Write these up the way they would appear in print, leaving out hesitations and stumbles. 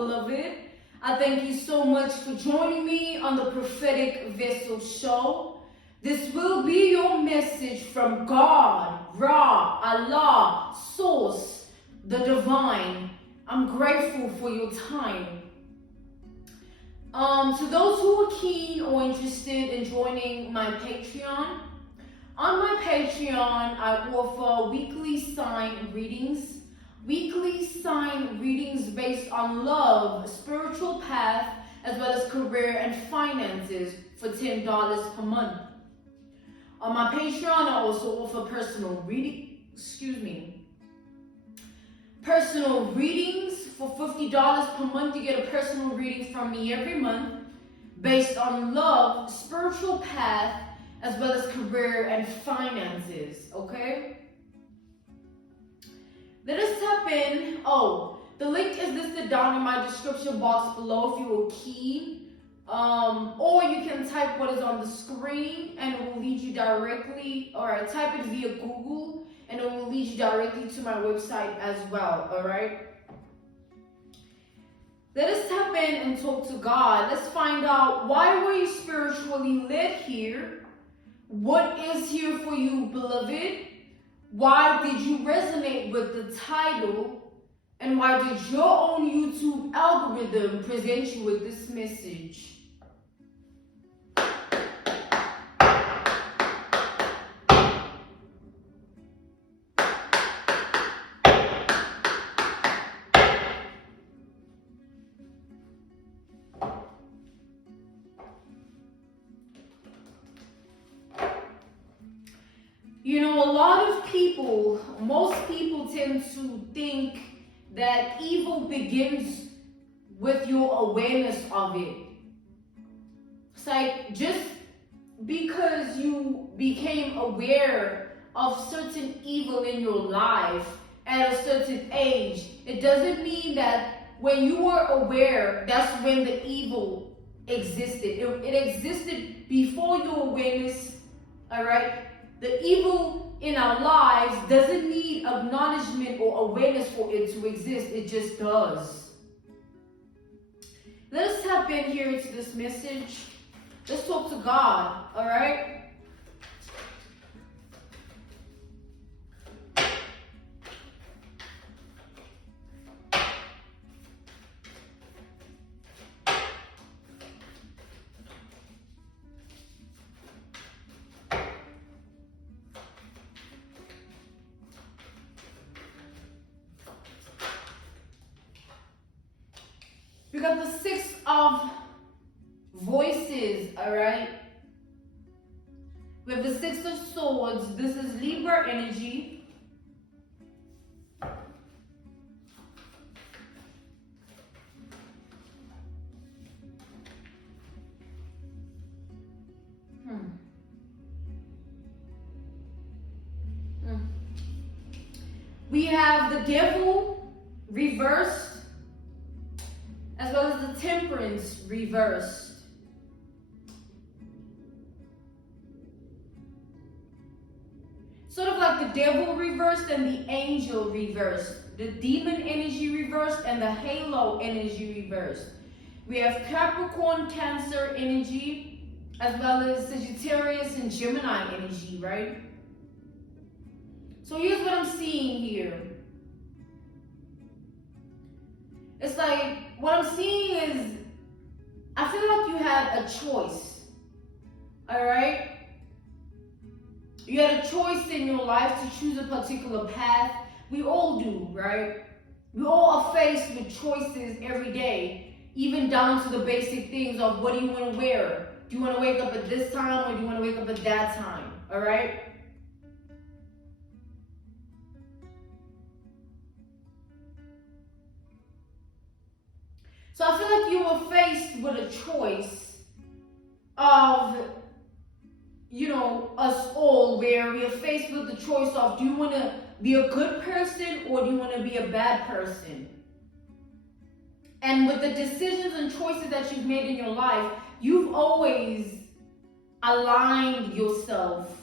beloved. I thank you so much for joining me on the Prophetic Vessel Show. This will be your message from God, Ra, Allah, Source, the Divine. I'm grateful for your time. To those who are keen or interested in joining my Patreon, on my Patreon, I offer weekly sign readings. Weekly sign readings based on love, spiritual path, as well as career and finances for $10 per month. On my Patreon, I also offer personal readings for $50 per month. You get a personal reading from me every month based on love, spiritual path, as well as career and finances, okay? Let us tap in. The link is listed down in my description box below if you are keen. Or you can type what is on the screen and it will lead you directly, type it via Google and it will lead you directly to my website as well, alright? Let us tap in and talk to God. Let's find out, why were you spiritually led here? What is here for you, beloved? Why did you resonate with the title? And why did your own YouTube algorithm present you with this message? You know, a lot of people, most people tend to think that evil begins with your awareness of it. It's like, just because you became aware of certain evil in your life at a certain age, it doesn't mean that when you were aware, that's when the evil existed. It existed before your awareness, all right? The evil in our lives doesn't need acknowledgement or awareness for it to exist. It just does. Let us tap in here to this message. Let's talk to God, all right? We got the Six of Voices, all right? We have the Six of Swords. This is Libra energy. We have the Devil reversed, as well as the Temperance reversed. Sort of like the Devil reversed and the Angel reversed. The Demon energy reversed and the Halo energy reversed. We have Capricorn, Cancer energy, as well as Sagittarius and Gemini energy, right? So here's what I'm seeing here. It's like, what I'm seeing is, I feel like you had a choice, all right? You had a choice in your life to choose a particular path. We all do, right? We all are faced with choices every day, even down to the basic things of, what do you want to wear? Do you want to wake up at this time or do you want to wake up at that time, all right? So I feel like you were faced with a choice of, us all, where we are faced with the choice of, do you want to be a good person or do you want to be a bad person? And with the decisions and choices that you've made in your life, you've always aligned yourself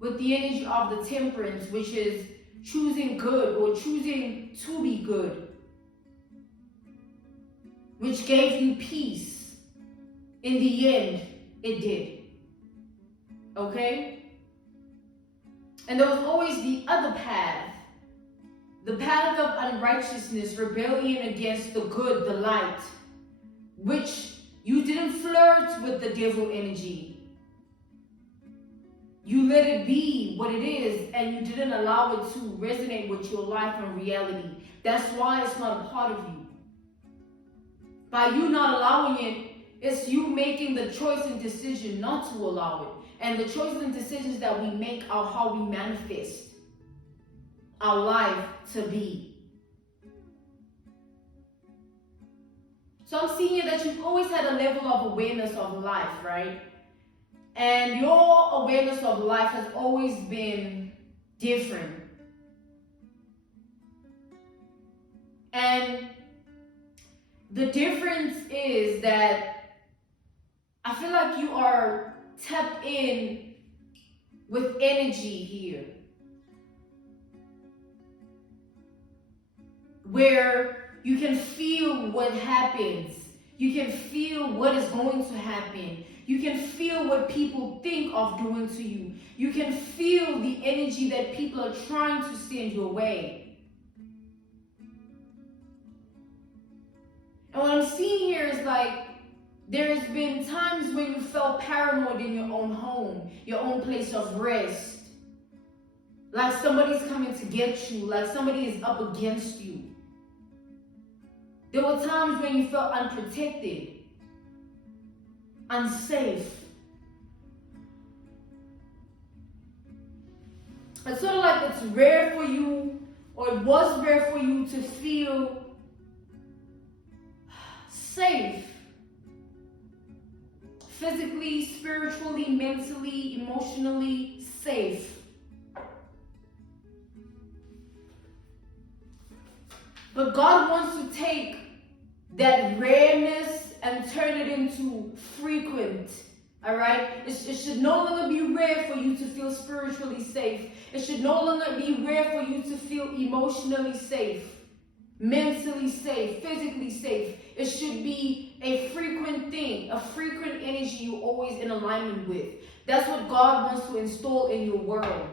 with the energy of the Temperance, which is choosing good or choosing to be good. which gave you peace. In the end, it did. Okay? And there was always the other path. The path of unrighteousness, rebellion against the good, the light, which you didn't flirt with the devil energy. You let it be what it is, and you didn't allow it to resonate with your life and reality. That's why it's not a part of you. By you not allowing it, it's you making the choice and decision not to allow it. And the choices and decisions that we make are how we manifest our life to be. So I'm seeing here that you've always had a level of awareness of life, right? And your awareness of life has always been different. And the difference is that I feel like you are tapped in with energy here, where you can feel what happens. You can feel what is going to happen. You can feel what people think of doing to you. You can feel the energy that people are trying to send your way. And what I'm seeing here is like, there's been times when you felt paranoid in your own home, your own place of rest. Like somebody's coming to get you, like somebody is up against you. There were times when you felt unprotected, unsafe. It's sort of like it's rare for you, or it was rare for you to feel safe. Physically, spiritually, mentally, emotionally safe. But God wants to take that rareness and turn it into frequent. All right? It should no longer be rare for you to feel spiritually safe. It should no longer be rare for you to feel emotionally safe, mentally safe, physically safe. It should be a frequent thing, a frequent energy you're always in alignment with. That's what God wants to install in your world.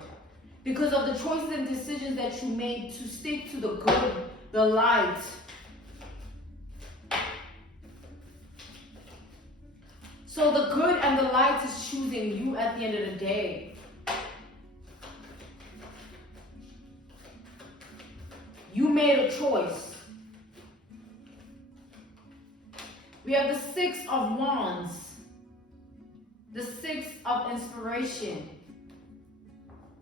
Because of the choices and decisions that you made to stick to the good, the light. So the good and the light is choosing you at the end of the day. You made a choice. We have the Six of Wands, the Six of Inspiration.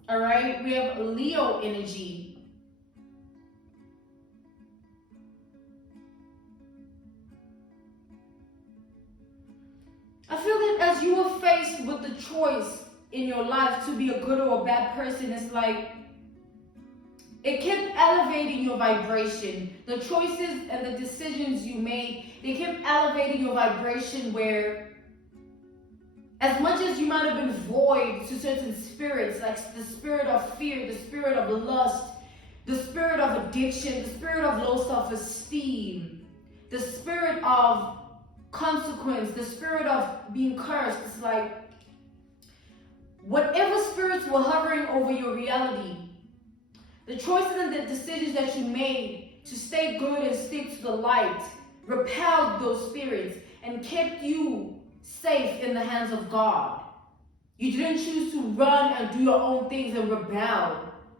All right, we have Leo energy. I feel that as you are faced with the choice in your life to be a good or a bad person, it's like it kept elevating your vibration. The choices and the decisions you made, they kept elevating your vibration, where as much as you might have been void to certain spirits, like the spirit of fear, the spirit of lust, the spirit of addiction, the spirit of low self-esteem, the spirit of consequence, the spirit of being cursed, it's like whatever spirits were hovering over your reality, the choices and the decisions that you made to stay good and stick to the light repelled those spirits and kept you safe in the hands of God. You didn't choose to run and do your own things and rebel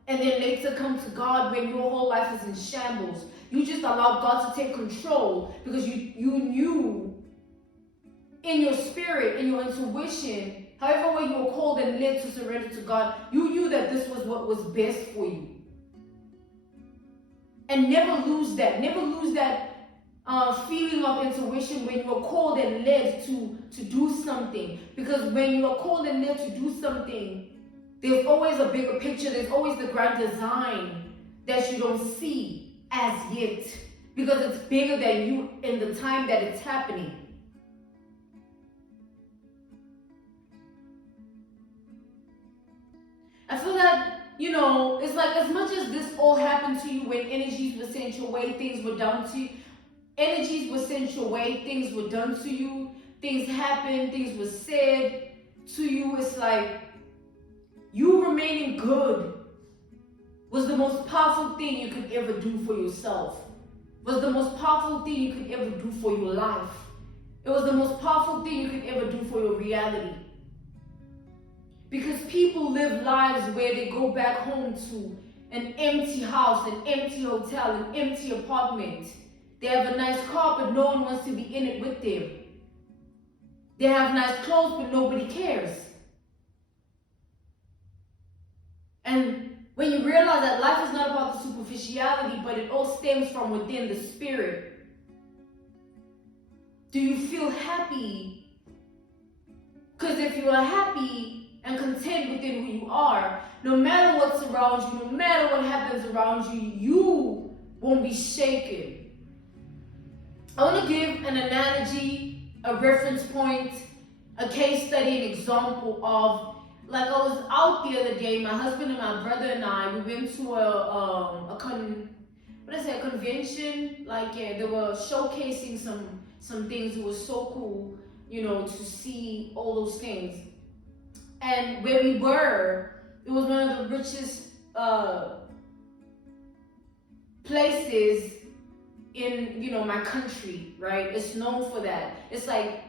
and then later come to God when your whole life is in shambles. You just allowed God to take control because you knew in your spirit, in your intuition, however way you were called and led to surrender to God, you knew that this was what was best for you. And never lose that feeling of intuition when you are called and led to do something. Because when you are called and led to do something, there's always a bigger picture. There's always the grand design that you don't see as yet, because it's bigger than you in the time that it's happening. I feel that, it's like as much as this all happened to you when energies were sent your way, things were done to you, energies were sent your way, things were done to you, things happened, things were said to you. It's like you remaining good was the most powerful thing you could ever do for yourself. Was the most powerful thing you could ever do for your life. It was the most powerful thing you could ever do for your reality. Because people live lives where they go back home to an empty house, an empty hotel, an empty apartment. They have a nice car, but no one wants to be in it with them. They have nice clothes, but nobody cares. And when you realize that life is not about the superficiality, but it all stems from within the spirit. Do you feel happy? Because if you are happy and content within who you are, no matter what surrounds you, no matter what happens around you, you won't be shaken. I want to give an analogy, a reference point, a case study, an example of, like, I was out the other day, my husband and my brother and I, we went to a convention. Like, yeah, they were showcasing some things. It was so cool, you know, to see all those things. And where we were, it was one of the richest places in, you know, my country, right? It's known for that. It's like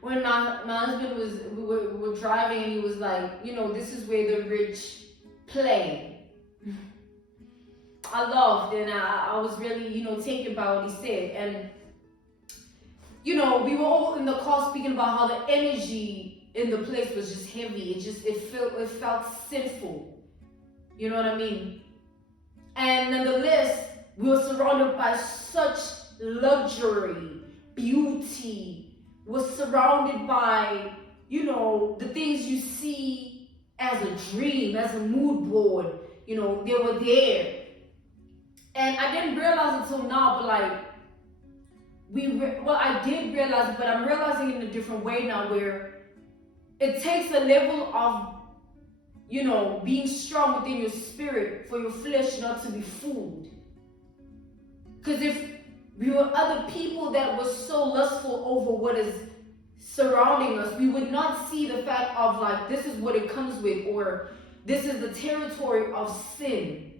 when my husband we were driving, and he was like, you know, this is where the rich play. I loved, and I was really, you know, taken by what he said. And, you know, we were all in the car speaking about how the energy in the place was just heavy. It felt sinful. You know what I mean? And nonetheless, we were surrounded by such luxury, beauty. We're surrounded by, you know, the things you see as a dream, as a mood board. You know, they were there. And I didn't realize until now, but like, I did realize it, but I'm realizing it in a different way now, where it takes a level of, you know, being strong within your spirit for your flesh not to be fooled. Because if we were other people that were so lustful over what is surrounding us, we would not see the fact of, like, this is what it comes with, or this is the territory of sin.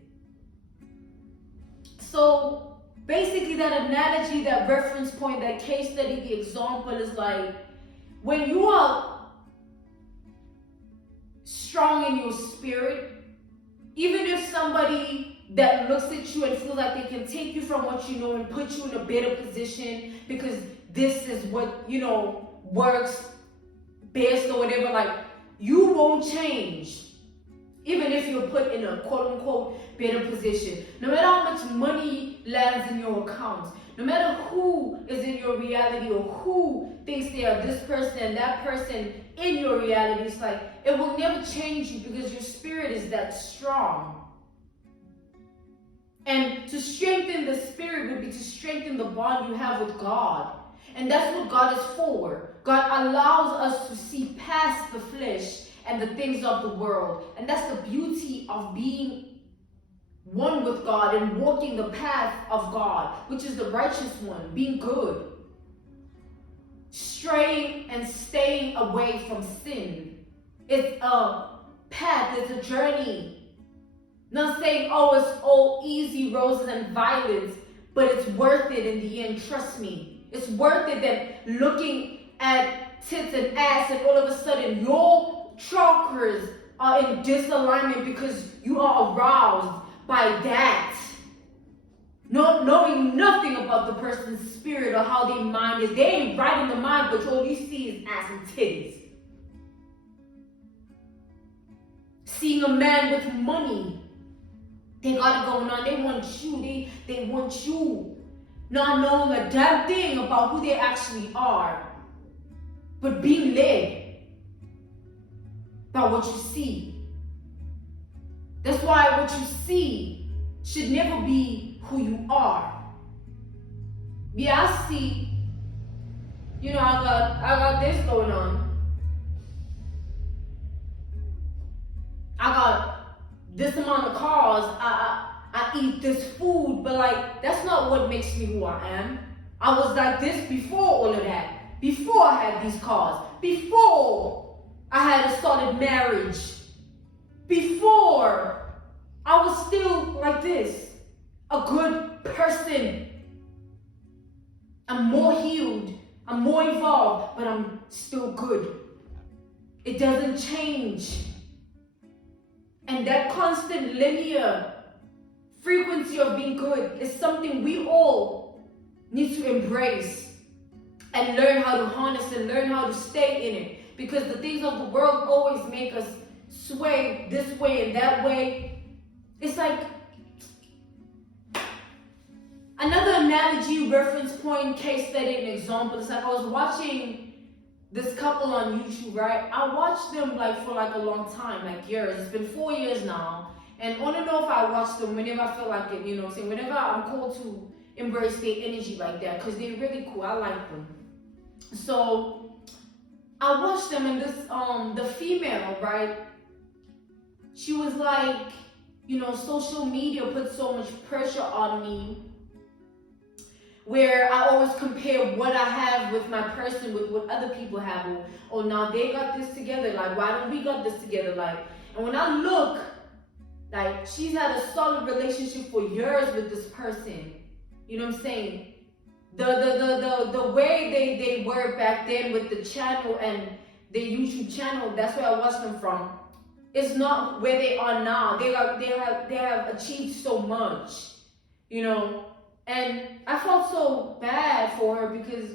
So basically, that analogy, that reference point, that case study, the example is like, when you are strong in your spirit, even if somebody that looks at you and feels like they can take you from what you know and put you in a better position because this is what, you know, works best or whatever, like, you won't change. Even if you're put in a quote-unquote better position. No matter how much money lands in your account, no matter who is in your reality or who thinks they are this person and that person in your reality, it's like, it will never change you because your spirit is that strong. And to strengthen the spirit would be to strengthen the bond you have with God. And that's what God is for. God allows us to see past the flesh and the things of the world. And that's the beauty of being one with God and walking the path of God, which is the righteous one, being good. Straying and staying away from sin. It's a path, it's a journey. Not saying, oh, it's all easy roses and violets, but it's worth it in the end, trust me. It's worth it than looking at tits and ass and all of a sudden your chakras are in disalignment because you are aroused by that. Not knowing nothing about the person's spirit or how their mind is. They ain't right in the mind, but all you see is ass and titties. Seeing a man with money. They got it going on. They want you. They want you. Not knowing a damn thing about who they actually are. But being led by what you see. That's why what you see should never be who you are. Yeah, I see. You know, I got this going on. I got this amount of cars. I I eat this food, but like, that's not what makes me who I am. I was like this before all of that. Before I had these cars. Before I had a solid marriage. Before I was still like this. A good person. I'm more healed. I'm more evolved, but I'm still good. It doesn't change. And that constant linear frequency of being good is something we all need to embrace and learn how to harness and learn how to stay in it. Because the things of the world always make us sway this way and that way. It's like another analogy, reference point, case study, and example. It's like I was watching this couple on YouTube, right? I watched them like for like a long time, like years. It's been 4 years now. And on and off, I watch them whenever I feel like it, you know what I'm saying? Whenever I'm called to embrace their energy like that, because they're really cool. I like them. So I watched them, and this the female, right? She was like, you know, social media put so much pressure on me, where I always compare what I have with my person with what other people have. Or now they got this together. Like, why don't we got this together? Like, and when I look, like, she's had a solid relationship for years with this person. You know what I'm saying? The way they were back then with the channel and their YouTube channel, that's where I watched them from. It's not where they are now. They have achieved so much, you know. And I felt so bad for her because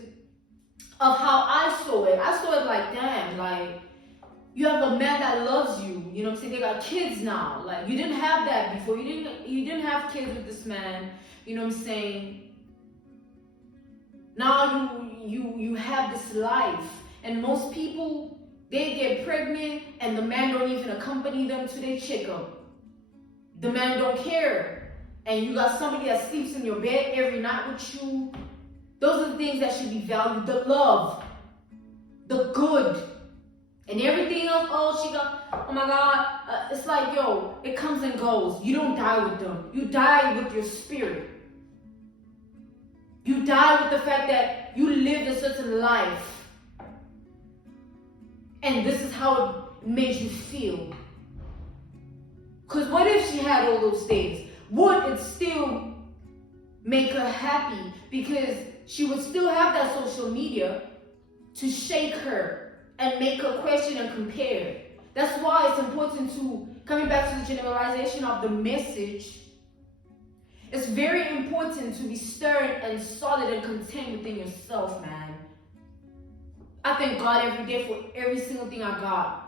of how I saw it. I saw it like, damn, like, you have a man that loves you. You know what I'm saying? They got kids now. Like, you didn't have that before. You didn't have kids with this man. You know what I'm saying? Now you have this life. And most people, they get pregnant and the man don't even accompany them to their checkup. The man don't care. And you got somebody that sleeps in your bed every night with you. Those are the things that should be valued. The love. The good. And everything else, oh my God. It's like, yo, it comes and goes. You don't die with them. You die with your spirit. You die with the fact that you lived a certain life. And this is how it made you feel. Because what if she had all those things? Would it still make her happy? Because she would still have that social media to shake her and make her question and compare. That's why it's important to, coming back to the generalization of the message, it's very important to be stern and solid and content within yourself, man. I thank God every day for every single thing I got.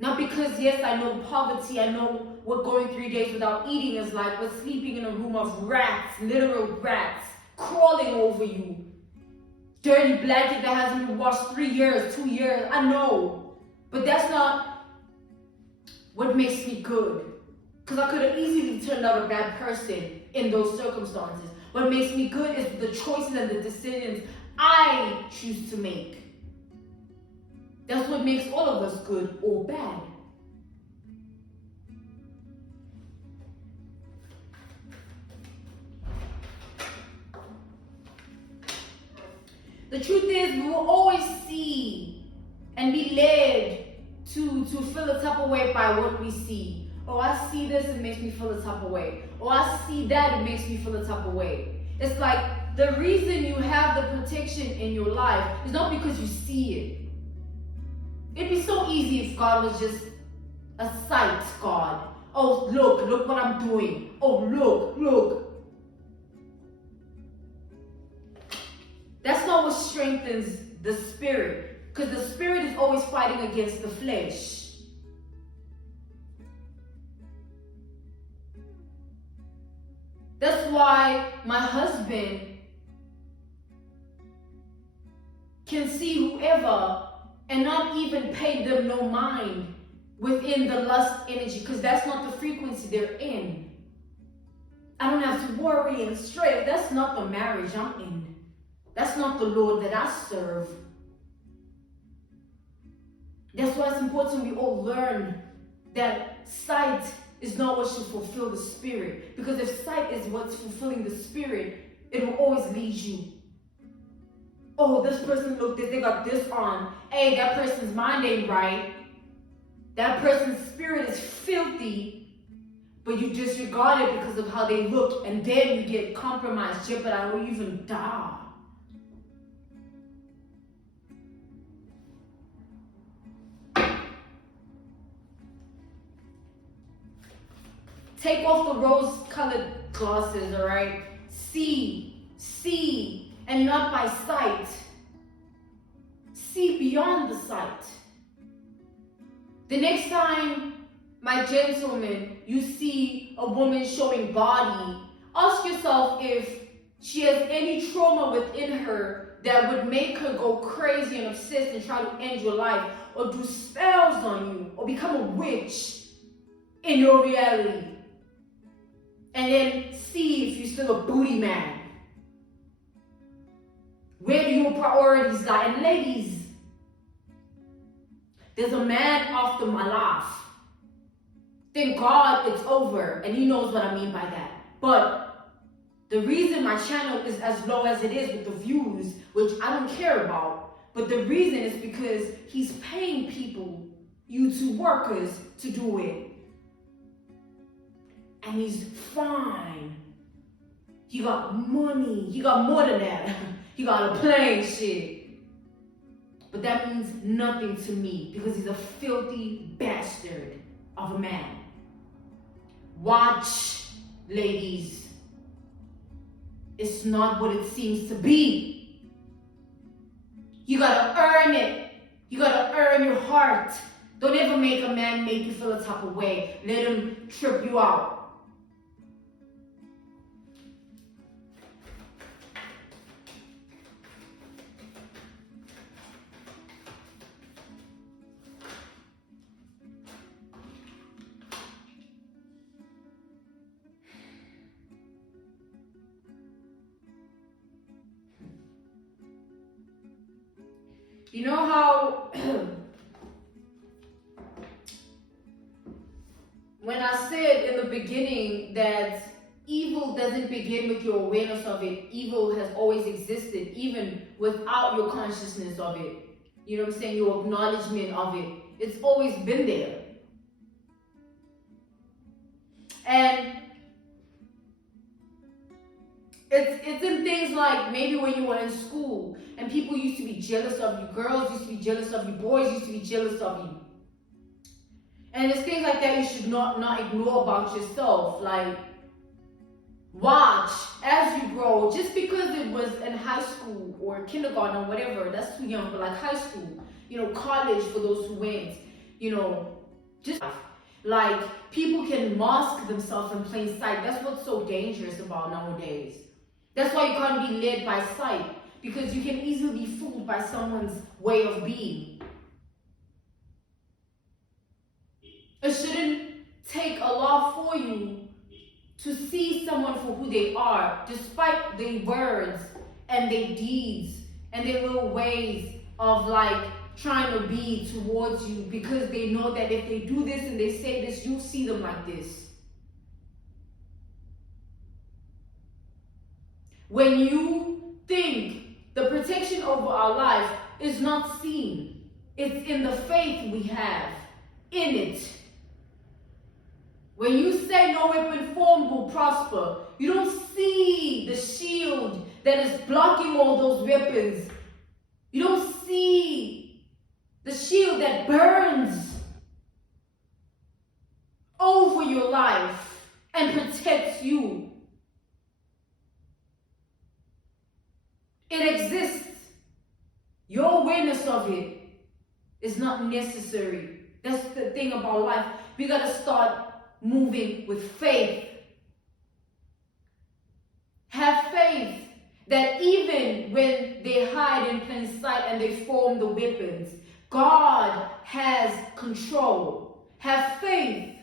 Not because, yes, I know poverty, I know what going 3 days without eating is like, but sleeping in a room of rats, literal rats, crawling over you. Dirty blanket that hasn't been washed 3 years, 2 years, I know. But that's not what makes me good. Because I could have easily turned out a bad person in those circumstances. What makes me good is the choices and the decisions I choose to make. That's what makes all of us good or bad. The truth is, we will always see and be led to feel a type of way by what we see. Oh, I see this, it makes me feel a type of way. Oh, I see that, it makes me feel a type of way. It's like the reason you have the protection in your life is not because you see it. It'd be so easy if God was just a sight God. Oh, look what I'm doing. Oh, look. That's not what strengthens the spirit. Because the spirit is always fighting against the flesh. That's why my husband can see whoever and not even pay them no mind within the lust energy, because that's not the frequency they're in. I don't have to worry and stress. That's not the marriage I'm in. That's not the Lord that I serve. That's why it's important we all learn that sight is not what should fulfill the spirit. Because if sight is what's fulfilling the spirit, it will always lead you. Oh, this person looked this, they got this on. Hey, that person's mind ain't right. That person's spirit is filthy, but you disregard it because of how they look, and then you get compromised, jeopardized, or even die. Take off the rose-colored glasses, all right? See, and not by sight. See beyond the sight. The next time, my gentlemen, you see a woman showing body, ask yourself if she has any trauma within her that would make her go crazy and obsessed and try to end your life, or do spells on you, or become a witch in your reality. And then see if you're still a booty man. Where do your priorities lie? And ladies, there's a man after my life. Thank God it's over, and he knows what I mean by that. But the reason my channel is as low as it is with the views, which I don't care about, but the reason is because he's paying people, YouTube workers, to do it. And he's fine. He got money. He got more than that. He got a plane, shit. But that means nothing to me because he's a filthy bastard of a man. Watch, ladies. It's not what it seems to be. You gotta earn it. You gotta earn your heart. Don't ever make a man make you feel a type of way. Let him trip you out. You know how when I said in the beginning that evil doesn't begin with your awareness of it, evil has always existed even without your consciousness of it. You know what I'm saying? Your acknowledgement of it. It's always been there. And it's in things like maybe when you were in school and people used to be jealous of you, girls used to be jealous of you, boys used to be jealous of you. And it's things like that you should not ignore about yourself. Like, watch as you grow. Just because it was in high school or kindergarten or whatever, that's too young, but like high school, you know, college for those who went, you know, just like people can mask themselves in plain sight. That's what's so dangerous about nowadays. That's why you can't be led by sight, because you can easily be fooled by someone's way of being. It shouldn't take a lot for you to see someone for who they are, despite their words and their deeds and their little ways of like trying to be towards you, because they know that if they do this and they say this, you'll see them like this. When you think the protection over our life is not seen, it's in the faith we have in it. When you say no weapon formed will prosper, you don't see the shield that is blocking all those weapons. You don't see the shield that burns over your life and protects you. It exists. Your awareness of it is not necessary. That's the thing about life. We gotta start moving with faith. Have faith that even when they hide in plain sight and they form the weapons, God has control. Have faith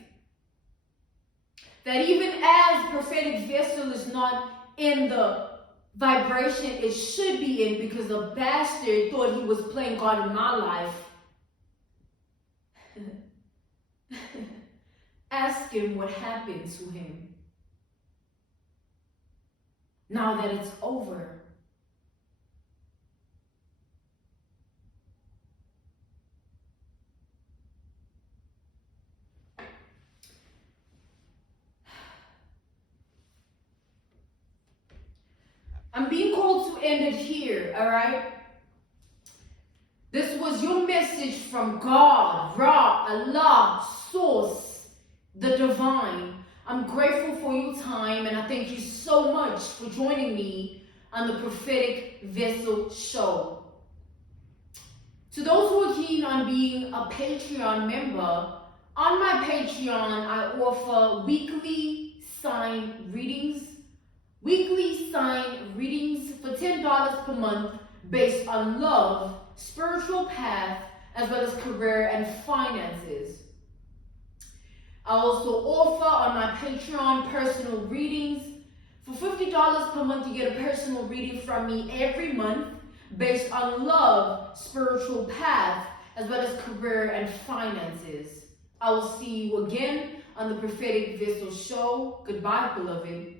that even as prophetic vessel is not in the vibration it should be in, because the bastard thought he was playing God in my life. Ask him what happened to him. Now that it's over. I'm being called to end it here, all right? This was your message from God, Ra, Allah, Source, the Divine. I'm grateful for your time, and I thank you so much for joining me on the Prophetic Vessel Show. To those who are keen on being a Patreon member, on my Patreon, I offer weekly sign readings. Weekly sign readings for $10 per month based on love, spiritual path, as well as career and finances. I also offer on my Patreon personal readings. For $50 per month, you get a personal reading from me every month based on love, spiritual path, as well as career and finances. I will see you again on the Prophetic Vessel Show. Goodbye, beloved.